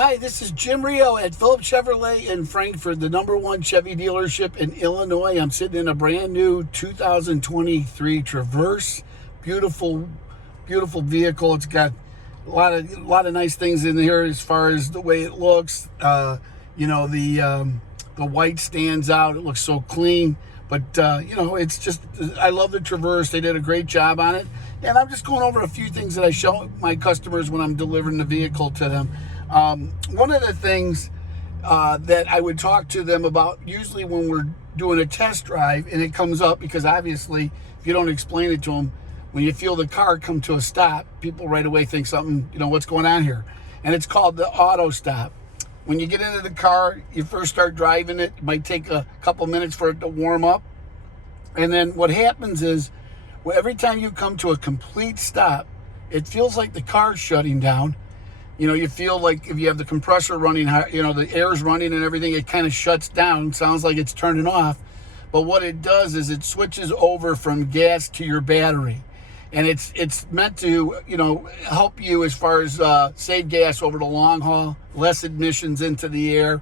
Hi, this is Jim Rio at Phillips Chevrolet in Frankfort, the #1 Chevy dealership in Illinois. I'm sitting in a brand new 2023 Traverse. Beautiful, beautiful vehicle. It's got a lot of nice things in here as far as the way it looks. The white stands out. It looks so clean. But, it's just, I love the Traverse. They did a great job on it. And I'm just going over a few things that I show my customers when I'm delivering the vehicle to them. One of the things that I would talk to them about, usually when we're doing a test drive, and it comes up because obviously if you don't explain it to them, when you feel the car come to a stop, people right away think something, what's going on here? And it's called the auto stop. When you get into the car, you first start driving it. It might take a couple minutes for it to warm up. And then what happens is, every time you come to a complete stop, it feels like the car's shutting down. You feel like if you have the compressor running, the air's running and everything, it kind of shuts down. Sounds like it's turning off. But what it does is it switches over from gas to your battery. And it's meant to, help you as far as save gas over the long haul, less emissions into the air.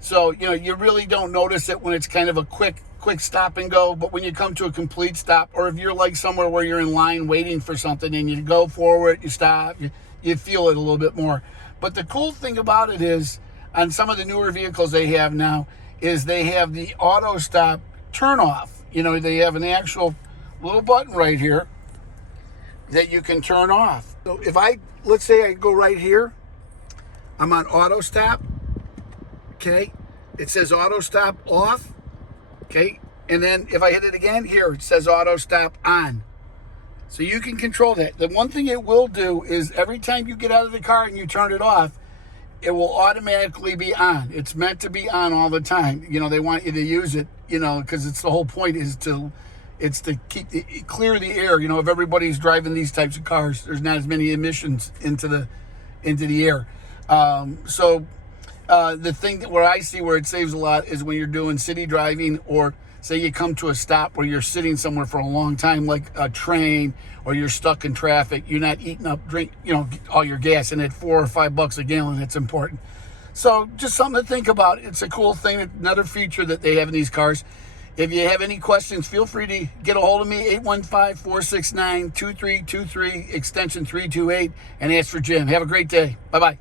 So you really don't notice it when it's kind of a quick stop and go. But when you come to a complete stop, or if you're like somewhere where you're in line waiting for something and you go forward, you stop, you feel it a little bit more. But the cool thing about it is, on some of the newer vehicles they have now, is they have the auto stop turn off. They have an actual little button right here that you can turn off. So let's say I go right here, I'm on auto stop, okay? It says auto stop off, okay? And then if I hit it again, here it says auto stop on. So you can control that. The one thing it will do is every time you get out of the car and you turn it off, it will automatically be on. It's meant to be on all the time. They want you to use it, because it's the whole point is to clear the air. If everybody's driving these types of cars, there's not as many emissions into the air. The thing where I see where it saves a lot is when you're doing city driving, or say you come to a stop where you're sitting somewhere for a long time, like a train, or you're stuck in traffic. You're not eating up all your gas, and at $4 or $5 a gallon, it's important. So just something to think about. It's a cool thing, another feature that they have in these cars. If you have any questions, feel free to get a hold of me, 815-469-2323, extension 328, and ask for Jim. Have a great day. Bye-bye.